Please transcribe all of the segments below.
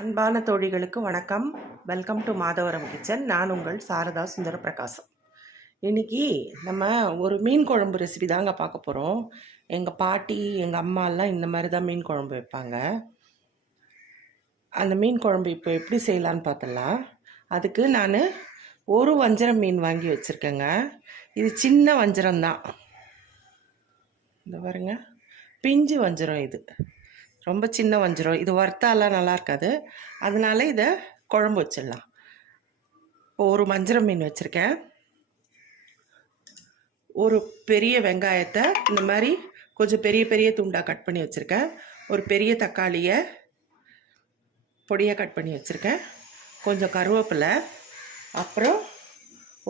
அன்பான தோழிகளுக்கு வணக்கம். Welcome to Madhavaram kitchen. நான் உங்கள் சாரதா சுந்தர பிரகாசம். இன்றைக்கி நம்ம ஒரு மீன் குழம்பு ரெசிபி தாங்க பார்க்க போகிறோம். எங்கள் பாட்டி எங்கள் அம்மாலாம் இந்த மாதிரி தான் மீன் குழம்பு வைப்பாங்க. அந்த மீன் குழம்பு இப்போ எப்படி செய்யலான்னு பார்த்துடலாம். அதுக்கு நான் ஒரு வஞ்சரம் மீன் வாங்கி வச்சுருக்கேங்க. இது சின்ன வஞ்சரம் தான். இந்த பாருங்க, பிஞ்சு வஞ்சரம். இது ரொம்ப சின்ன வஞ்சரம். இது வறுத்தாலாம் நல்லா இருக்காது, அதனால இதை குழம்பு வச்சிடலாம். இப்போ ஒரு வஞ்சரம் மீன் வச்சுருக்கேன். ஒரு பெரிய வெங்காயத்தை இந்த மாதிரி கொஞ்சம் பெரிய பெரிய துண்டாக கட் பண்ணி வச்சுருக்கேன். ஒரு பெரிய தக்காளியை பொடியாக கட் பண்ணி வச்சுருக்கேன். கொஞ்சம் கருவேப்பிலை, அப்புறம்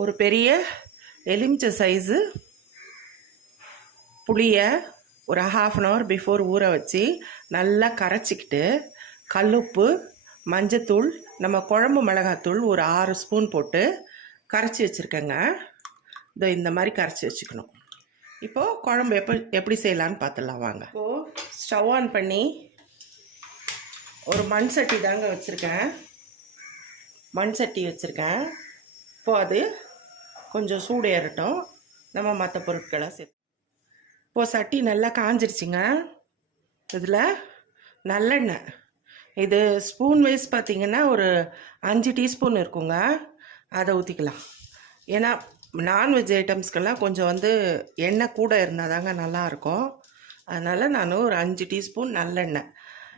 ஒரு பெரிய எலுமிச்சை சைஸு புளியை ஒரு ½ அன் ஹவர் பிஃபோர் ஊற வச்சு நல்லா கரைச்சிக்கிட்டு கல்லுப்பு, மஞ்சத்தூள், நம்ம குழம்பு மிளகாத்தூள் ஒரு 6 ஸ்பூன் போட்டு கரைச்சி வச்சுருக்கேங்க. இதோ இந்த மாதிரி கரைச்சி வச்சுக்கணும். இப்போது குழம்பு எப்படி செய்யலான்னு பார்த்துடலாம் வாங்க. இப்போது ஸ்டவ் ஆன் பண்ணி ஒரு மண் சட்டி தாங்க வச்சுருக்கேன். மண் சட்டி வச்சுருக்கேன். இப்போது அது கொஞ்சம் சூடு ஏறட்டும், நம்ம மற்ற பொருட்களை சேர்த்து. இப்போது சட்டி நல்லா காஞ்சிருச்சுங்க. இதில் நல்லெண்ணெய், இது ஸ்பூன் வைஸ் பார்த்திங்கன்னா ஒரு 5 டீஸ்பூன் இருக்குங்க. அதை ஊற்றிக்கலாம். ஏன்னா நான்வெஜ் ஐட்டம்ஸ்க்கெல்லாம் கொஞ்சம் எண்ணெய் கூட இருந்தால் தாங்க நல்லாயிருக்கும். அதனால் நான் ஒரு 5 டீஸ்பூன் நல்லெண்ணெய்.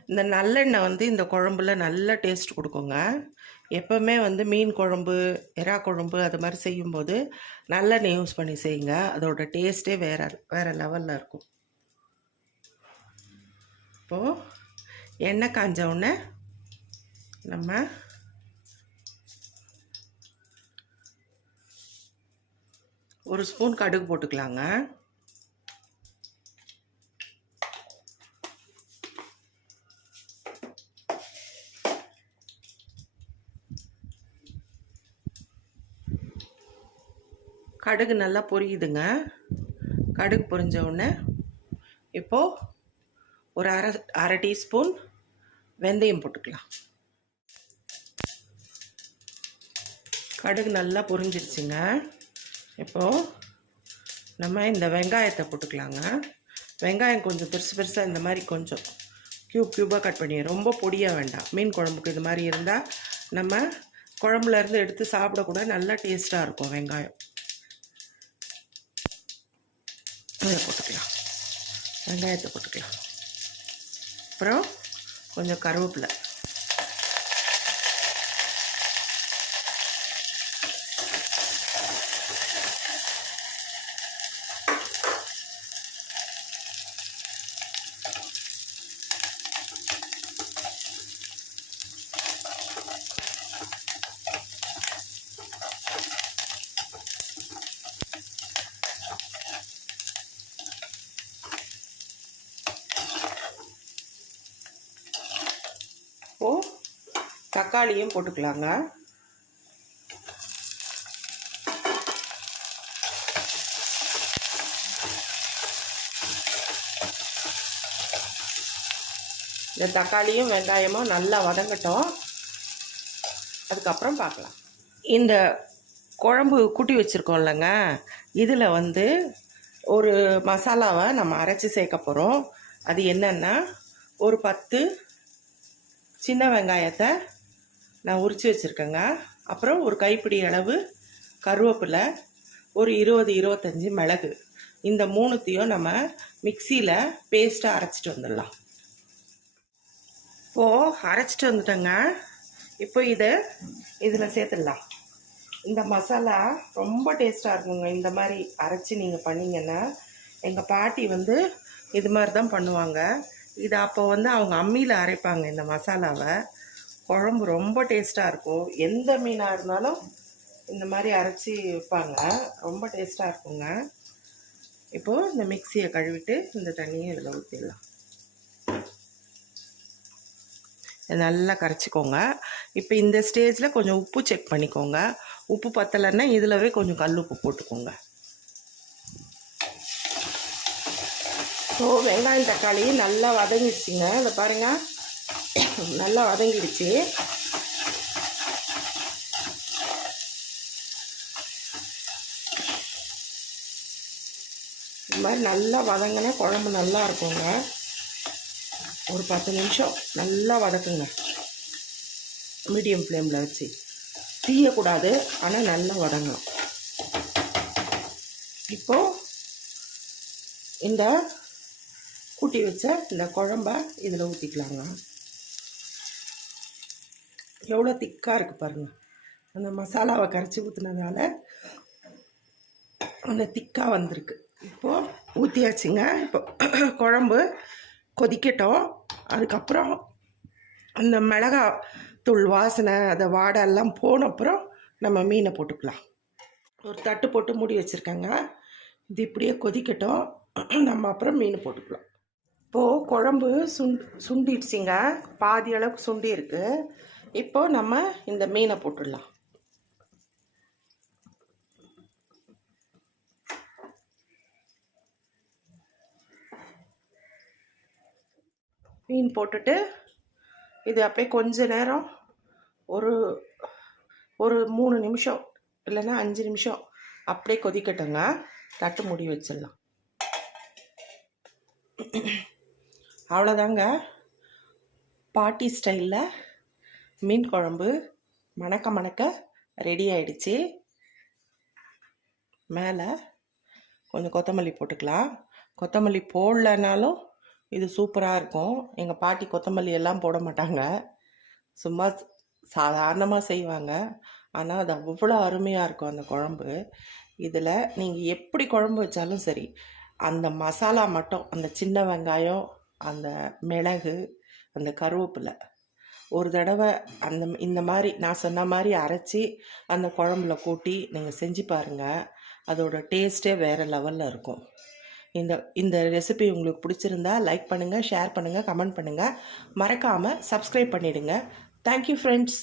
இந்த நல்லெண்ணெய் இந்த குழம்புல நல்ல டேஸ்ட் கொடுக்குங்க. எப்போவுமே மீன் குழம்பு, எறா குழம்பு அது மாதிரி செய்யும்போது நல்லெண்ணெய் யூஸ் பண்ணி செய்யுங்க. அதோட டேஸ்ட்டே வேறு லெவலில் இருக்கும். இப்போது எண்ணெய் காஞ்ச உடனே நம்ம ஒரு ஸ்பூன் கடுகு போட்டுக்கலாங்க. கடுகு நல்லா பொரியுதுங்க. கடுகு பொரிஞ்ச உடனே இப்போது ஒரு அரை டீஸ்பூன் வெந்தயம் போட்டுக்கலாம். கடுகு நல்லா பொரிஞ்சிருச்சுங்க. இப்போது நம்ம இந்த வெங்காயத்தை போட்டுக்கலாங்க. வெங்காயம் கொஞ்சம் பெருசாக இந்த மாதிரி கொஞ்சம் க்யூபாக கட் பண்ணி, ரொம்ப பொடியாக வேண்டாம். மீன் குழம்புக்கு இது மாதிரி இருந்தால் நம்ம குழம்புலேருந்து எடுத்து சாப்பிடக்கூட நல்லா டேஸ்ட்டாக இருக்கும். வெங்காயம் போட்டுக்கலாம். வெங்காயத்தை போட்டுக்கலாம். அப்புறம் கொஞ்சம் கருவேப்பிலை, தக்காளியும் போட்டுக்கலாங்க. இந்த தக்காளியும் வெங்காயமும் நல்லா வதங்கட்டும், அதுக்கப்புறம் பார்க்கலாம். இந்த குழம்பு கூட்டி வச்சுருக்கோம் இல்லைங்க, இதில் ஒரு மசாலாவை நம்ம அரைச்சி சேர்க்க போகிறோம். அது என்னென்னா, ஒரு 10 சின்ன வெங்காயத்தை நான் உரித்து வச்சுருக்கேங்க. அப்புறம் ஒரு கைப்பிடி அளவு கருவேப்பிலை, ஒரு 20-25 மிளகு. இந்த 3த்தையும் நம்ம மிக்சியில் பேஸ்ட்டாக அரைச்சிட்டு வந்துடலாம். இப்போது அரைச்சிட்டு வந்துட்டேங்க. இப்போ இதில் சேர்த்துடலாம். இந்த மசாலா ரொம்ப டேஸ்ட்டாக இருக்குங்க. இந்த மாதிரி அரைச்சி நீங்கள் பண்ணிங்கன்னா, எங்கள் பாட்டி இது மாதிரி தான் பண்ணுவாங்க. இது அப்போ அவங்க அம்மியில் அரைப்பாங்க இந்த மசாலாவை. குழம்பு ரொம்ப டேஸ்ட்டாக இருக்கும். எந்த மீனாக இருந்தாலும் இந்த மாதிரி அரைச்சி வைப்பாங்க, ரொம்ப டேஸ்ட்டாக இருக்குங்க. இப்போது இந்த மிக்சியை கழுவிட்டு இந்த தண்ணியை இதில் ஊற்றிடலாம். நல்லா கரைச்சிக்கோங்க. இப்போ இந்த ஸ்டேஜில் கொஞ்சம் உப்பு செக் பண்ணிக்கோங்க. உப்பு பத்தலைன்னா இதிலவே கொஞ்சம் கல் உப்பு போட்டுக்கோங்க. ஸோ வெங்காயம் தக்காளி நல்லா வதங்கிடுச்சிங்க. இதை பாருங்கள், நல்லா வதங்கிடுச்சு. இது மாதிரி நல்லா வதங்கினா குழம்பு நல்லா இருக்குங்க. ஒரு 10 நிமிஷம் நல்லா வதக்குங்க, மீடியம் ஃப்ளேமில் வச்சு. தீயக்கூடாது, ஆனால் நல்லா வதங்கணும். இப்போது இந்த கூட்டி வச்ச இந்த குழம்ப இதில் ஊற்றிக்கலாங்க. எவ்வளோ திக்காக இருக்குது பாருங்கள். அந்த மசாலாவை கரைச்சி ஊற்றுனதால அந்த திக்காக வந்திருக்கு. இப்போது ஊற்றியாச்சுங்க. இப்போ குழம்பு கொதிக்கட்டும். அதுக்கப்புறம் அந்த மிளகாய் தூள் வாசனை, அதை வாடெல்லாம் போன அப்புறம் நம்ம மீனை போட்டுக்கலாம். ஒரு தட்டு போட்டு மூடி வச்சுருக்கேங்க. இது இப்படியே கொதிக்கட்டும், நம்ம அப்புறம் மீன் போட்டுக்கலாம். இப்போது குழம்பு சுண்டிடுச்சிங்க, பாதி அளவுக்கு சுண்டி இருக்குது. இப்போது நம்ம இந்த மீனை போட்டுடலாம். மீன் போட்டுட்டு இது அப்படியே கொஞ்ச நேரம் ஒரு 3 நிமிஷம் இல்லைன்னா 5 நிமிஷம் அப்படியே கொதிக்கட்டுங்க. தட்டு மூடி வச்சிடலாம். அவ்வளோதாங்க, பாட்டி ஸ்டைலில் மீன் குழம்பு மணக்க மணக்க ரெடி ஆயிடுச்சு. மேலே கொஞ்சம் கொத்தமல்லி போட்டுக்கலாம். கொத்தமல்லி போடலனாலும் இது சூப்பராக இருக்கும். எங்கள் பாட்டி கொத்தமல்லி எல்லாம் போட மாட்டாங்க, சும்மா சாதாரணமாக செய்வாங்க. ஆனால் அது அவ்வளோ அருமையாக இருக்கும் அந்த குழம்பு. இதில் நீங்கள் எப்படி குழம்பு வச்சாலும் சரி, அந்த மசாலா மட்டும், அந்த சின்ன வெங்காயம், அந்த மிளகு, அந்த கருவேப்பிலை ஒரு தடவை இந்த மாதிரி நான் சொன்ன மாதிரி அரைச்சி அந்த குழம்புல கூட்டி நீங்கள் செஞ்சு பாருங்கள். அதோட டேஸ்ட்டே வேறு லெவலில் இருக்கும். இந்த ரெசிபி உங்களுக்கு பிடிச்சிருந்தா லைக் பண்ணுங்கள், ஷேர் பண்ணுங்கள், கமெண்ட் பண்ணுங்கள். மறக்காமல் சப்ஸ்கிரைப் பண்ணிவிடுங்க. Thank you friends.